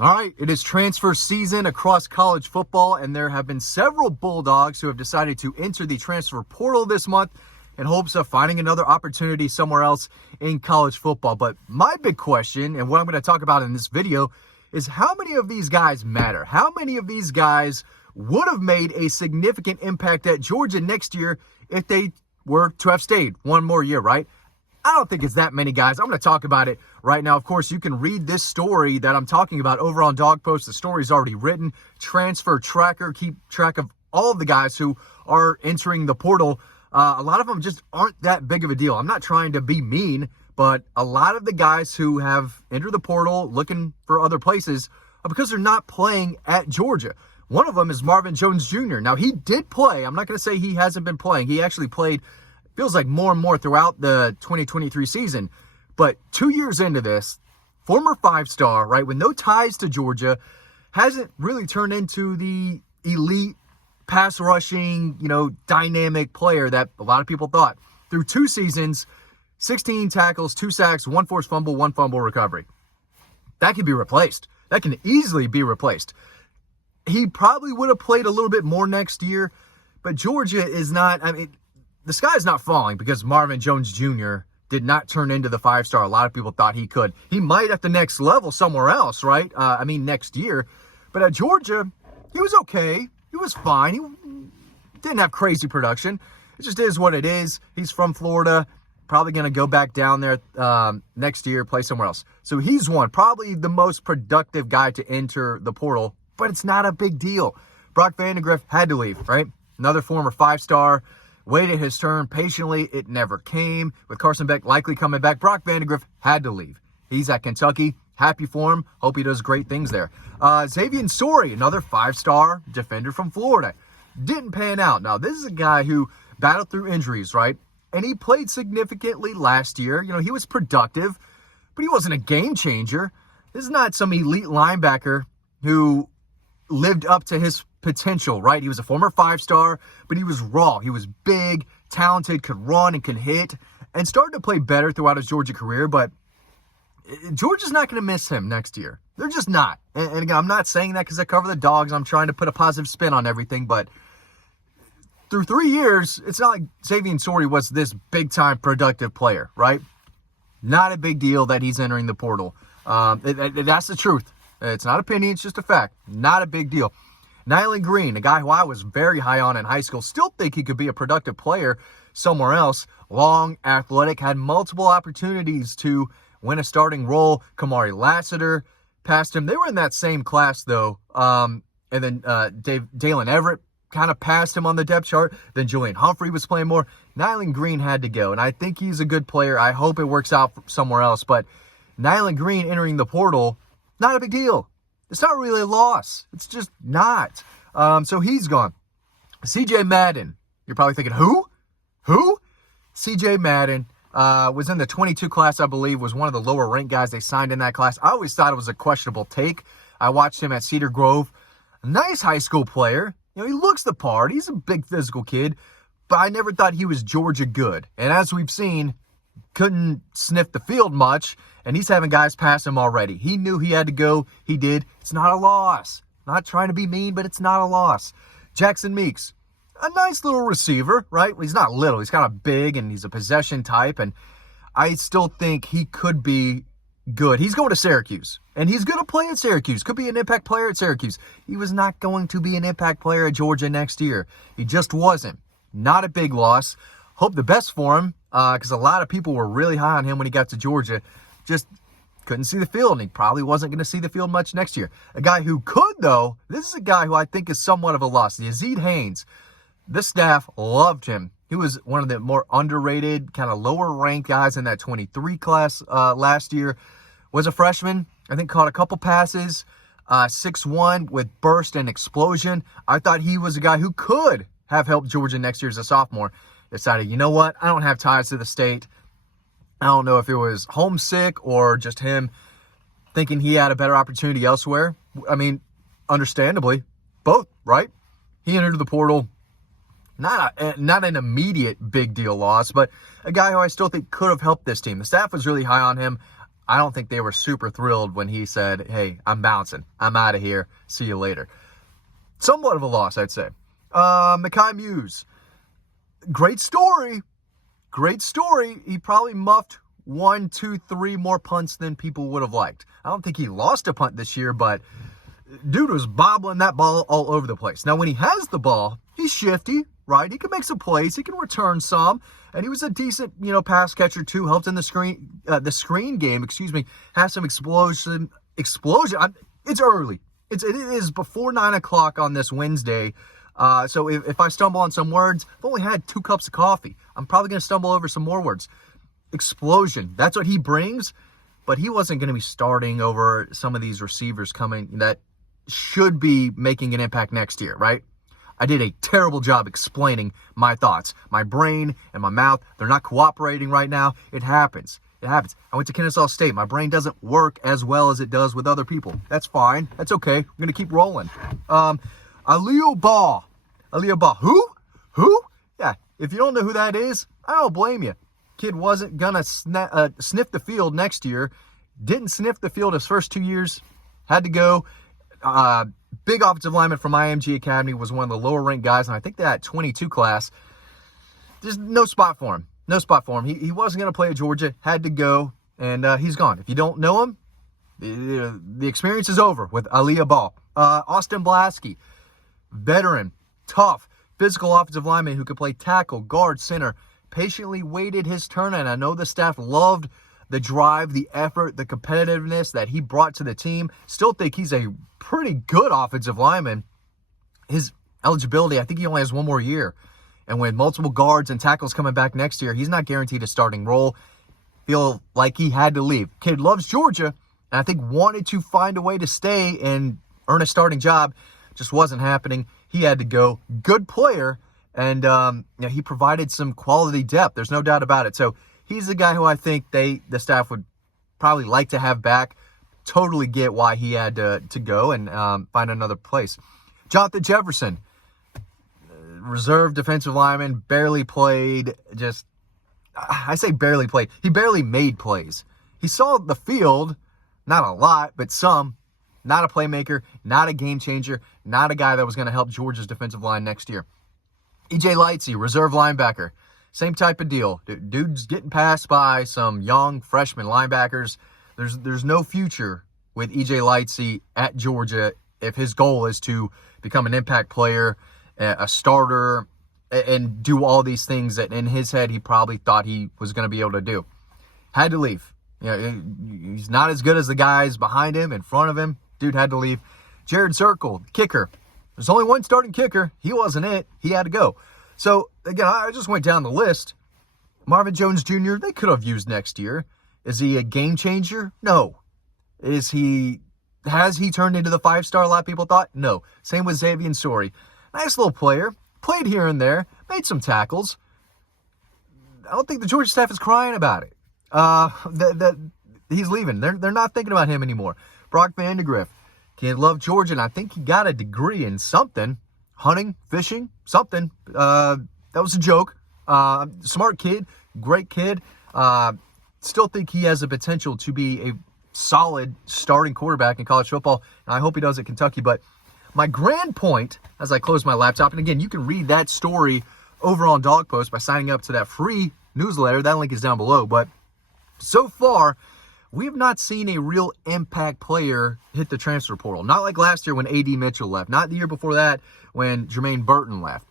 All right, it is transfer season across college football, and there have been several Bulldogs who have decided to enter the transfer portal this month in hopes of finding another opportunity somewhere else in college football. But my big question, and what I'm going to talk about in this video, is how many of these guys matter? How many of these guys would have made a significant impact at Georgia next year if they were to have stayed one more year, right? I don't think it's that many guys. I'm going to talk about it right now. Of course, you can read this story that I'm talking about over on Dawg Post. The story's already written. Transfer Tracker, keep track of all of the guys who are entering the portal. A lot of them just aren't that big of a deal. I'm not trying to be mean, but a lot of the guys who have entered the portal looking for other places are because they're not playing at Georgia. One of them is Marvin Jones Jr. Now, he did play. I'm not going to say he hasn't been playing. He actually played, feels like, more and more throughout the 2023 season. But 2 years into this, former five-star, right, with no ties to Georgia, hasn't really turned into the elite pass-rushing, dynamic player that a lot of people thought. Through 2 seasons, 16 tackles, 2 sacks, 1 forced fumble, 1 fumble recovery. That can be replaced. That can easily be replaced. He probably would have played a little bit more next year, but Georgia is not, the sky's not falling because Marvin Jones Jr. did not turn into the 5-star. A lot of people thought he could. He might at the next level somewhere else, right? Next year. But at Georgia, he was okay. He was fine. He didn't have crazy production. It just is what it is. He's from Florida. Probably going to go back down there next year, play somewhere else. So he's probably the most productive guy to enter the portal, but it's not a big deal. Brock Vandagriff had to leave, right? Another former 5-star. Waited his turn patiently. It never came. With Carson Beck likely coming back, Brock Vandagriff had to leave. He's at Kentucky. Happy for him. Hope he does great things there. Xavier Sori, another 5-star defender from Florida. Didn't pan out. Now, this is a guy who battled through injuries, right? And he played significantly last year. He was productive, but he wasn't a game changer. This is not some elite linebacker who lived up to his potential, right? He was a former 5-star, but he was raw. He was big, talented, could run and could hit, and started to play better throughout his Georgia career, but Georgia's not going to miss him next year. They're just not. And again, I'm not saying that because I cover the Dogs. I'm trying to put a positive spin on everything, but through 3 years, it's not like Xavier Sori was this big-time productive player, right? Not a big deal that he's entering the portal. That's the truth. It's not opinion, it's just a fact. Not a big deal. Nyland Green, a guy who I was very high on in high school, still think he could be a productive player somewhere else. Long, athletic, had multiple opportunities to win a starting role. Kamari Lassiter passed him. They were in that same class, though. And then Dalen Everett kind of passed him on the depth chart. Then Julian Humphrey was playing more. Nyland Green had to go, and I think he's a good player. I hope it works out somewhere else. But Nyland Green entering the portal, not a big deal. It's not really a loss. It's just not. So he's gone. C.J. Madden. You're probably thinking, who? Who? C.J. Madden was in the 22 class, I believe, was one of the lower-ranked guys they signed in that class. I always thought it was a questionable take. I watched him at Cedar Grove. Nice high school player. He looks the part. He's a big physical kid. But I never thought he was Georgia good. And as we've seen, couldn't sniff the field much, and he's having guys pass him already. He knew he had to go. He did. It's not a loss. Not trying to be mean, but it's not a loss. Jackson Meeks, a nice little receiver, right? Well, he's not little. He's kind of big, and he's a possession type, and I still think he could be good. He's going to Syracuse, and he's going to play at Syracuse. Could be an impact player at Syracuse. He was not going to be an impact player at Georgia next year. He just wasn't. Not a big loss. Hope the best for him, because a lot of people were really high on him when he got to Georgia. Just couldn't see the field, and he probably wasn't going to see the field much next year. A guy who could, though, this is a guy who I think is somewhat of a loss. Yazid Haynes. The staff loved him. He was one of the more underrated, kind of lower-ranked guys in that 23 class last year. Was a freshman. I think caught a couple passes. 6'1" with burst and explosion. I thought he was a guy who could have helped Georgia next year as a sophomore. Decided, you know what? I don't have ties to the state. I don't know if it was homesick or just him thinking he had a better opportunity elsewhere. Understandably, both, right? He entered the portal. Not an immediate big deal loss, but a guy who I still think could have helped this team. The staff was really high on him. I don't think they were super thrilled when he said, hey, I'm bouncing. I'm out of here. See you later. Somewhat of a loss, I'd say. Mekhi Muse. Great story. Great story. He probably muffed 1, 2, 3 more punts than people would have liked. I don't think he lost a punt this year, but dude was bobbling that ball all over the place. Now, when he has the ball, he's shifty, right? He can make some plays. He can return some. And he was a decent, pass catcher too. Helped in the screen game, has some explosion. It's early. It is before 9 o'clock on this Wednesday. So if I stumble on some words, I've only had 2 cups of coffee. I'm probably going to stumble over some more words. Explosion. That's what he brings. But he wasn't going to be starting over some of these receivers coming that should be making an impact next year, right? I did a terrible job explaining my thoughts. My brain and my mouth, they're not cooperating right now. It happens. I went to Kennesaw State. My brain doesn't work as well as it does with other people. That's fine. That's okay. We're going to keep rolling. Aliyah Ball. Who? Yeah, if you don't know who that is, I don't blame you. Kid wasn't going to sniff the field next year. Didn't sniff the field his first 2 years. Had to go. Big offensive lineman from IMG Academy, was one of the lower ranked guys, and I think that 22 class. There's no spot for him. He wasn't going to play at Georgia. Had to go, and he's gone. If you don't know him, the experience is over with Aliyah Ball. Austin Blasky, veteran, tough, physical offensive lineman who could play tackle, guard, center. Patiently waited his turn, and I know the staff loved the drive, the effort, the competitiveness that he brought to the team. Still think he's a pretty good offensive lineman. His eligibility, I think he only has 1 more year. And with multiple guards and tackles coming back next year, he's not guaranteed a starting role. Feel like he had to leave. Kid loves Georgia, and I think wanted to find a way to stay and earn a starting job. Just wasn't happening. He had to go. Good player, and he provided some quality depth. There's no doubt about it. So he's the guy who I think the staff would probably like to have back. Totally get why he had to go and find another place. Jonathan Jefferson, reserve defensive lineman, barely played. I say barely played. He barely made plays. He saw the field, not a lot, but some. Not a playmaker, not a game changer, not a guy that was going to help Georgia's defensive line next year. E.J. Lightsey, reserve linebacker. Same type of deal. Dude's getting passed by some young freshman linebackers. There's no future with E.J. Lightsey at Georgia if his goal is to become an impact player, a starter, and do all these things that in his head he probably thought he was going to be able to do. Had to leave. He's not as good as the guys behind him, in front of him. Dude had to leave. Jared Zirkle, kicker. There's only one starting kicker. He wasn't it. He had to go. So, again, I just went down the list. Marvin Jones Jr., they could have used next year. Is he a game changer? No. Has he turned into the 5-star a lot of people thought? No. Same with Xavier Sori. Nice little player. Played here and there. Made some tackles. I don't think the Georgia staff is crying about it. That he's leaving. They're not thinking about him anymore. Brock Vandegrift. Kid loved Georgia, and I think he got a degree in something. Hunting, fishing, something. That was a joke. Smart kid, great kid. Still think he has the potential to be a solid starting quarterback in college football, and I hope he does at Kentucky. But my grand point, as I close my laptop, and again, you can read that story over on Dawg Post by signing up to that free newsletter. That link is down below. But so far, we have not seen a real impact player hit the transfer portal. Not like last year when A.D. Mitchell left. Not the year before that when Jermaine Burton left.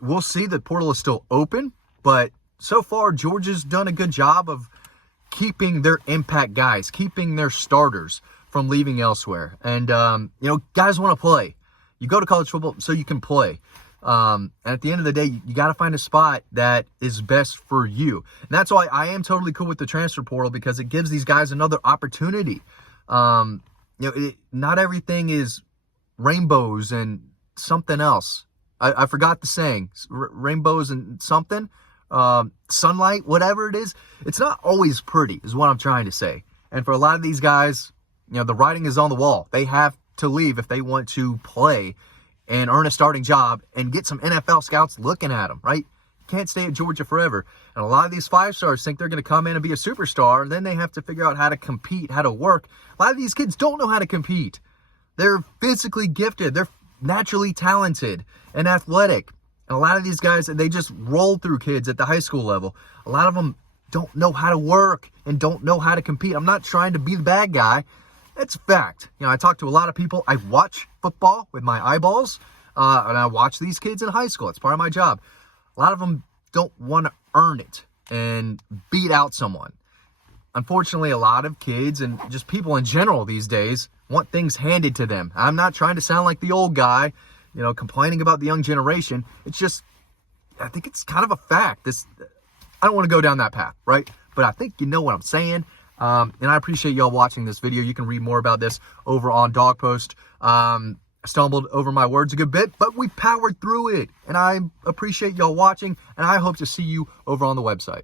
We'll see. The portal is still open. But so far, Georgia's done a good job of keeping their impact guys, keeping their starters from leaving elsewhere. And, guys want to play. You go to college football so you can play. And at the end of the day, you got to find a spot that is best for you. And that's why I am totally cool with the transfer portal, because it gives these guys another opportunity. Not everything is rainbows and something else. I forgot the saying, rainbows and something, sunlight, whatever it is. It's not always pretty is what I'm trying to say. And for a lot of these guys, the writing is on the wall. They have to leave if they want to play and earn a starting job and get some NFL scouts looking at them, right? can't stay at Georgia forever. And a lot of these 5-stars think they're going to come in and be a superstar, and then they have to figure out how to compete, how to work. A lot of these kids don't know how to compete. They're physically gifted. They're naturally talented and athletic. And a lot of these guys, they just roll through kids at the high school level. A lot of them don't know how to work and don't know how to compete. I'm not trying to be the bad guy. It's a fact. I talk to a lot of people. I watch football with my eyeballs, and I watch these kids in high school. It's part of my job. A lot of them don't want to earn it and beat out someone. Unfortunately, a lot of kids and just people in general these days want things handed to them. I'm not trying to sound like the old guy, complaining about the young generation. It's just, I think it's kind of a fact. I don't want to go down that path, right? But I think you know what I'm saying. And I appreciate y'all watching this video. You can read more about this over on Dawg Post. Stumbled over my words a good bit, but we powered through it. And I appreciate y'all watching, and I hope to see you over on the website.